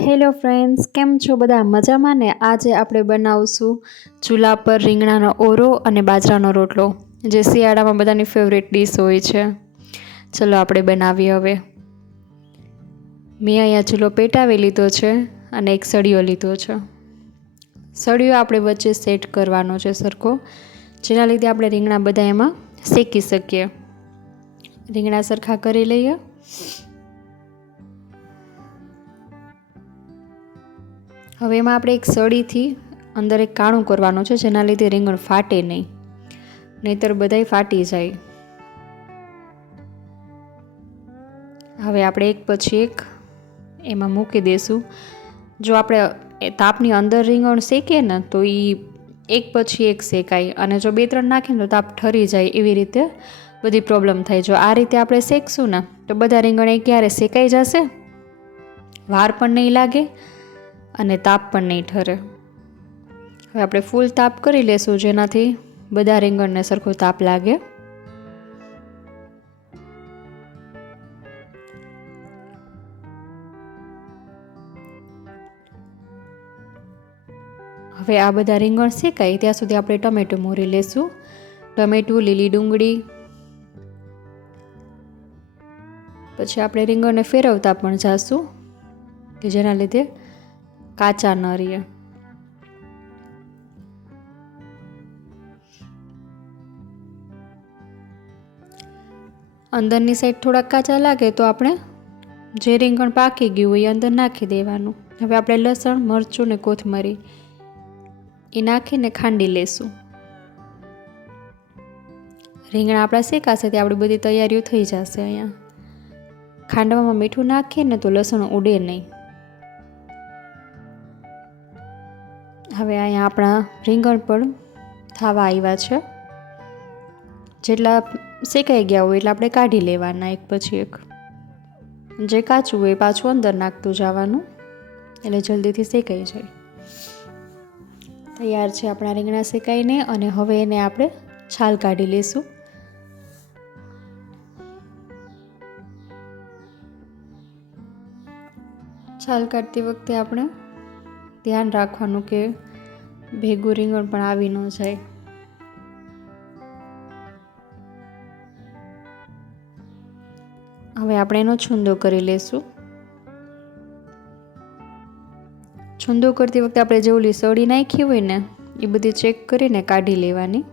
Hello friends કેમ છો બધા? મજામાં ને? આજે આપણે બનાવશું ચૂલા પર રીંગણાનો ઓરો અને બાજરાનો રોટલો, જે શિયાળામાં બધાની ફેવરેટ ડીશ હોય છે. ચલો આપણે બનાવીએ હવે. મેં અહીંયા ચૂલો પેટાવી લીધો છે અને એક સળિયો લીધો છે. સળિયો આપણે વચ્ચે સેટ કરવાનો છે સરખો, જેના લીધે આપણે રીંગણા બધા એમાં શેકી શકીએ. રીંગણા સરખા કરી લઈએ. હવે એમાં આપણે એક સળીથી અંદર એક કાણું કરવાનું છે, જેના લીધે રીંગણ ફાટે નહીં. નહીતર બધાય ફાટી જાય. હવે આપણે એક પછી એક એમાં મૂકી દઈશું જો આપણે તાપની અંદર રીંગણ શેકીએ ને, તો એ એક પછી એક શેકાય. અને જો બે ત્રણ નાખીને તો તાપ ઠરી જાય એવી રીતે બધી પ્રોબ્લેમ થાય. જો આ રીતે આપણે શેકશું ને, તો બધા રીંગણ એ ક્યારે શેકાઈ જશે? વાર પણ નહીં લાગે. અને તાપ પણ નહીં ઠરે. હવે આપણે ફૂલ તાપ કરી લેશું જેનાથી બધા રીંગણને સરખો તાપ લાગે. હવે આ બધા રીંગણ શેકાય, ત્યાં સુધી આપણે ટમેટું મોરી લેશું. ટમેટું, લીલી ડુંગળી. પછી આપણે રીંગણને ફેરવતા પણ જાશું, કે જેના લીધે કાચા ન અંદરની સાઈડ થોડાક કાચા લાગે તો આપણે જે રીંગણ પાકી ગયું હોય એ અંદર નાખી દેવાનું. હવે આપણે લસણ, મરચું ને કોથમરી એ નાખીને ખાંડી લેશું. રીંગણા આપણા શેકાશે ત્યાં આપણી બધી તૈયારીઓ થઈ જશે અહીંયા. ખાંડવામાં મીઠું નાખીએ ને તો લસણ ઉડે નહીં. હવે અહીંયા આપણા રીંગણ પણ થાવા આવ્યા છે. જેટલા શેકાઈ ગયા હોય એટલે આપણે કાઢી લેવાના એક પછી એક. જે કાચું હોય પાછું અંદર નાખતું જવાનું. એટલે જલ્દીથી શેકાઈ જાય. તૈયાર છે આપણા રીંગણા શેકાઈને અને હવે એને આપણે છાલ કાઢી લઈશું છાલ કાઢતી વખતે આપણે ધ્યાન રાખવાનું કે ભેગું રીંગણ પણ આવી ન જાય. હવે આપણે એનો છૂંદો કરી લેશું. છૂંદો કરતી વખતે આપણે જે ઓલી સળી નાખી હોય ને, એ બધી ચેક કરીને કાઢી લેવાની.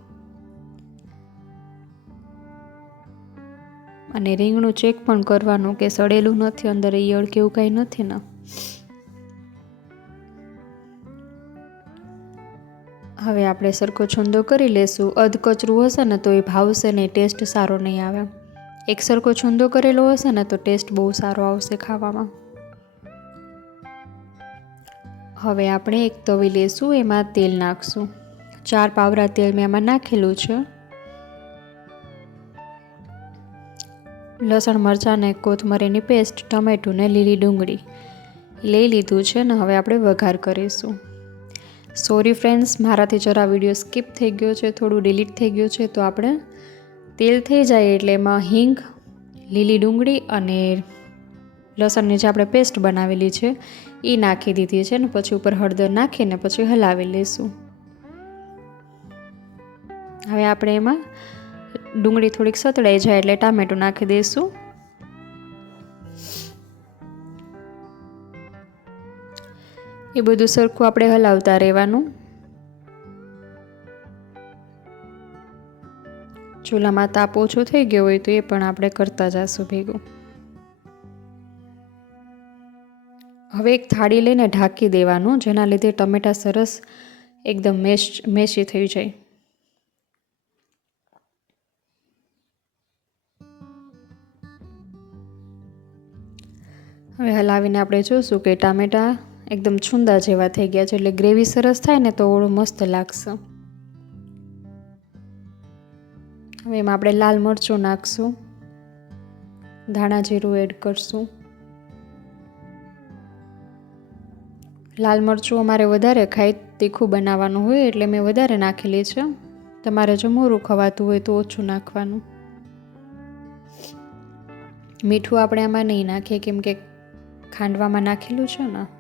અને રીંગણું ચેક પણ કરવાનું કે સડેલું નથી, અંદર ઈયળ કે એવું કાંઈ નથી ને. હવે આપણે સરખો છૂંદો કરી લેશું. અધકચરું હશે ને તો એ ભાવશે નહીં, ટેસ્ટ સારો નહીં આવે. એક સરખો છૂંદો કરેલો હશે ને તો ટેસ્ટ બહુ સારો આવશે ખાવામાં. હવે આપણે એક તવી લેશું, એમાં તેલ નાખશું. ચાર પાવરા તેલ મેં એમાં નાખેલું છે. લસણ, મરચાં ને કોથમરીની પેસ્ટ, ટમેટું ને લીલી ડુંગળી લઈ લીધું છે ને હવે આપણે વઘાર કરીશું. સોરી ફ્રેન્ડ્સ, મારાથી જરા વીડિયો સ્કીપ થઈ ગયો છે, થોડું ડિલીટ થઈ ગયું છે, તો આપણે તેલ થઈ જાય એટલે એમાં હિંગ, લીલી ડુંગળી અને લસણની જે આપણે પેસ્ટ બનાવેલી છે, એ નાખી દીધી છે ને પછી ઉપર હળદર નાખીને પછી હલાવી લઈશું. હવે આપણે એમાં ડુંગળી થોડીક સતળાઈ જાય એટલે ટામેટું નાખી દઈશું. એ બધું સરખું આપણે હલાવતા રહેવાનું. ચૂલામાં તાપ ઓછો થઈ ગયો હોય તો એ પણ આપણે કરતા જશું ભેગું. હવે એક થાળી લઈને ઢાંકી દેવાનું, જેના લીધે ટમેટા સરસ એકદમ મેશ, મેશી થઈ જાય. હવે હલાવીને આપણે જોઈશું કે ટામેટા એકદમ છુંદા જેવા થઈ ગયા છે, એટલે ગ્રેવી સરસ થાય ને તો ઓળું મસ્ત લાગશે. હવે એમાં આપણે લાલ મરચું નાખશું. ધાણા જીરું એડ કરશું. લાલ મરચું અમારે વધારે ખાય, તીખું બનાવવાનું હોય એટલે મેં વધારે નાખેલી છે. તમારે જો મોરું ખવાતું હોય તો ઓછું નાખવાનું. મીઠું આપણે આમાં નહીં નાખીએ, કેમ કે ખાંડવામાં નાખેલું છે ને.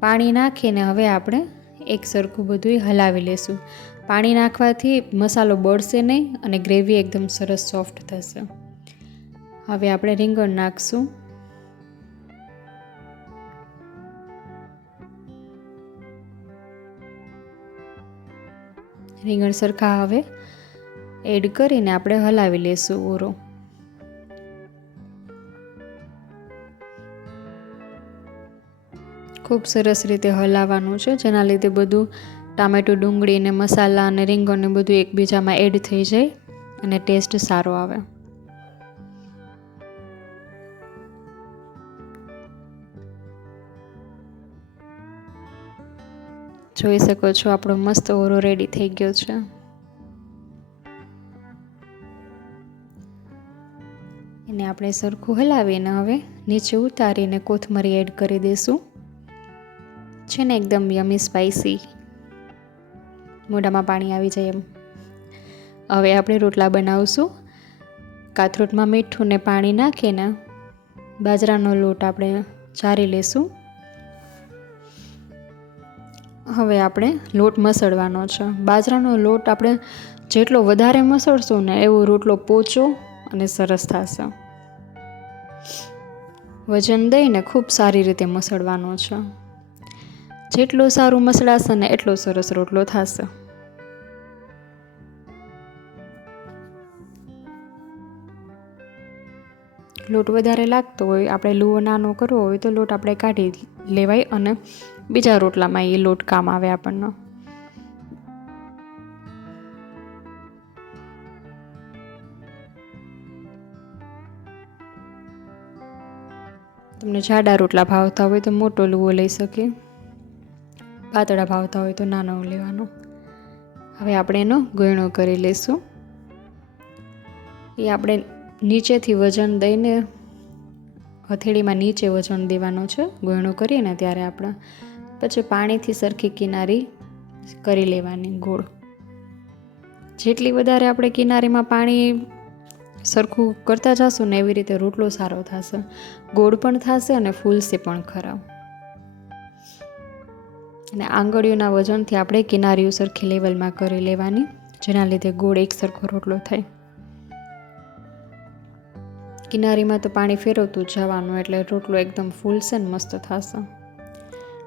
પાણી નાખીને હવે આપણે એક સરખું બધું હલાવી લેશું. પાણી નાખવાથી મસાલો બળશે નહીં અને ગ્રેવી એકદમ સરસ સોફ્ટ થશે. હવે આપણે રીંગણ નાખશું. રીંગણ સરખા હવે એડ કરીને આપણે હલાવી લેશું ઓરો. ખૂબ સરસ રીતે હલાવવાનું છે, જેના લીધે બધું ટામેટું, ડુંગળી ને મસાલા અને રીંગણ ને બધું એકબીજામાં એડ થઈ જાય અને ટેસ્ટ સારો આવે. જોઈ શકો છો, આપણો મસ્ત ઓરો રેડી થઈ ગયો છે. એને આપણે સરખું હલાવીને હવે નીચે ઉતારીને કોથમરી એડ કરી દઈશું છે ને એકદમ યમી સ્પાઇસી મોઢામાં પાણી આવી જાય એમ. હવે આપણે રોટલા બનાવશું. કાથરોટમાં મીઠું ને પાણી નાખીને બાજરાનો લોટ આપણે ચારી લેશું. હવે આપણે લોટ મસળવાનો છે. બાજરાનો લોટ આપણે જેટલો વધારે મસળશું ને એવો રોટલો પોચો અને સરસ થશે. વજન દઈને ખૂબ સારી રીતે મસળવાનો છે. જેટલું સારું મસળાશે ને એટલો સરસ રોટલો થશે. લોટ વધારે લાગતો હોય, આપણે લૂવો નાનો કરવો હોય તો લોટ આપણે કાઢી લેવાય અને બીજા રોટલામાં એ લોટ કામ આવે આપણને. તમને જાડા રોટલા ભાવતા હોય તો મોટો લુવો લઈ શકે પાતળા ભાવતા હોય તો નાનો લેવાનો. હવે આપણે એનો ગોયણો કરી લઈશું. એ આપણે નીચેથી વજન દઈને હથેળીમાં નીચે વજન દેવાનો છે. ગોયણો કરીએ ને ત્યારે આપણા પછી પાણીથી સરખી કિનારી કરી લેવાની ગોળ. જેટલી વધારે આપણે કિનારીમાં પાણી સરખું કરતા જશું ને એવી રીતે રોટલો સારો થશે. ગોળ પણ થશે અને ફૂલશે પણ ખરાબ અને આંગળીઓના વજનથી આપણે કિનારીઓ સરખી લેવલમાં કરી લેવાની, જેના લીધે ગોળ એક સરખો રોટલો થાય. કિનારીમાં તો પાણી ફેરવતું જવાનું, એટલે રોટલો એકદમ ફૂલશે ને મસ્ત થશે.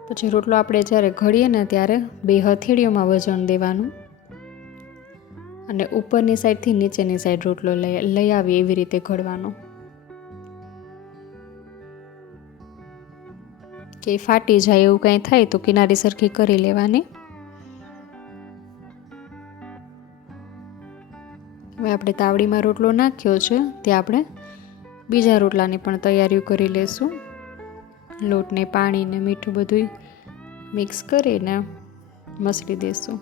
પછી રોટલો આપણે જ્યારે ઘડીએ ને ત્યારે બે હથેળીઓમાં વજન દેવાનું. અને ઉપરની સાઈડથી નીચેની સાઈડ રોટલો લઈ લઈ આવી એવી રીતે ઘડવાનો. કે ફાટી જાય એવું કંઈ થાય તો કિનારી સરખી કરી લેવાની. હવે આપણે તાવડીમાં રોટલો નાખ્યો છે, તે આપણે બીજા રોટલાની પણ તૈયારીઓ કરી લેશું. લોટને પાણીને મીઠું બધું મિક્સ કરીને મસળી દઈશું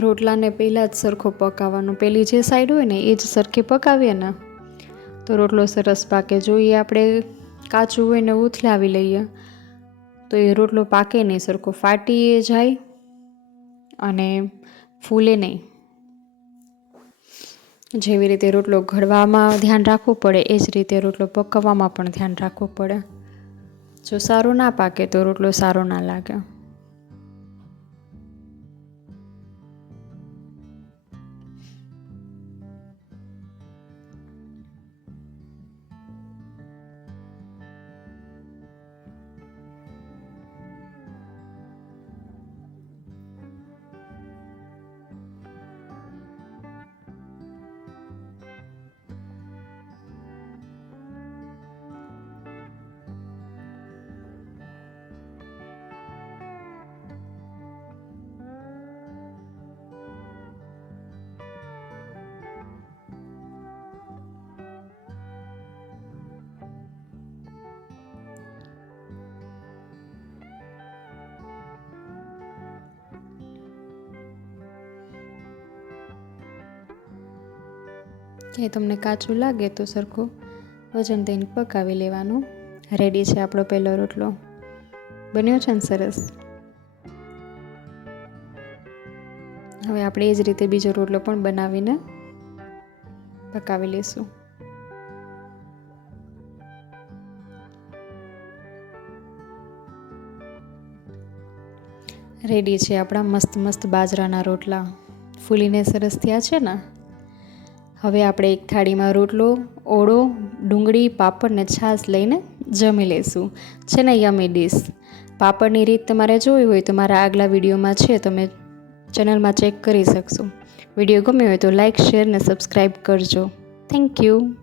રોટલાને પહેલાં જ સરખો પકાવવાનો. પેલી જે સાઈડ હોય ને એ જ સરખી પકાવીએ ને તો રોટલો સરસ પાકે. જોઈએ આપણે કાચું હોય ને ઉથલાવી લઈએ. તો એ રોટલો પાકે નહીં, સરખો ફાટી જાય અને ફૂલે નહીં. જેવી રીતે રોટલો ઘડવામાં ધ્યાન રાખવું પડે, એ જ રીતે રોટલો પકવવામાં પણ ધ્યાન રાખવું પડે. જો સારો ના પાકે તો રોટલો સારો ના લાગે. એ તમને કાચું લાગે તો સરખું વજન દઈને પકાવી લેવાનું. રેડી છે આપણો પહેલો રોટલો. બન્યો છે ને સરસ? હવે આપણે એ જ રીતે બીજો રોટલો પણ બનાવીને પકાવી લઈશું. રેડી છે આપણા મસ્ત મસ્ત બાજરાના રોટલા. ફૂલીને સરસ થયા છે ને? હવે આપણે એક થાળીમાં રોટલો, ઓળો, ડુંગળી, પાપડ ને છાશ લઈને જમી લઈશું. છે ને યમી ડીશ? પાપડની રીત તમારે જોવી હોય તો મારા આગલા વિડીયોમાં છે, તમે ચેનલમાં ચેક કરી શકશો. વીડિયો ગમ્યો હોય તો લાઇક શેર ને સબસ્ક્રાઈબ કરજો. Thank you.